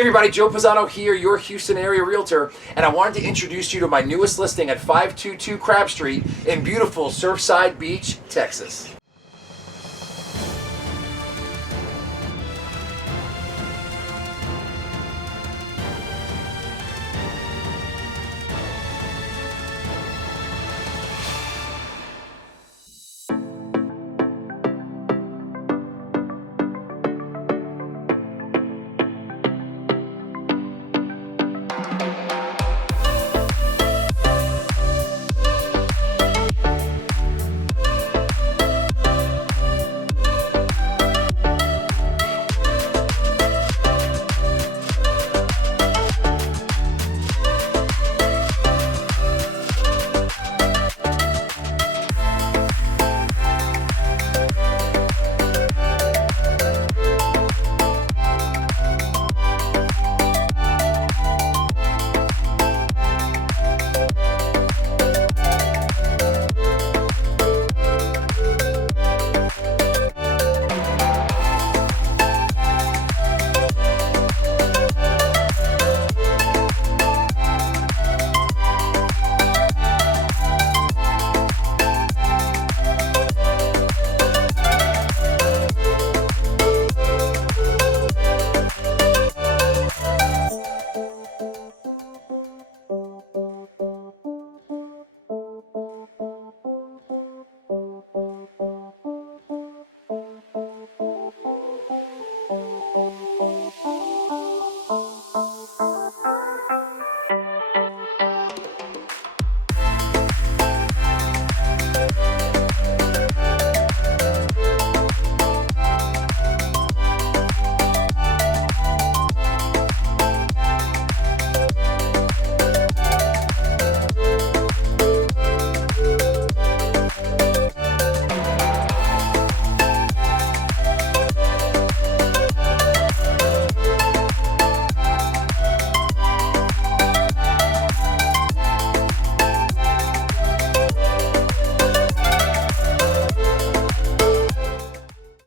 everybody, Joe Pisano here, your Houston area realtor, and I wanted to introduce you to my newest listing at 522 Crab Street in beautiful Surfside Beach, Texas.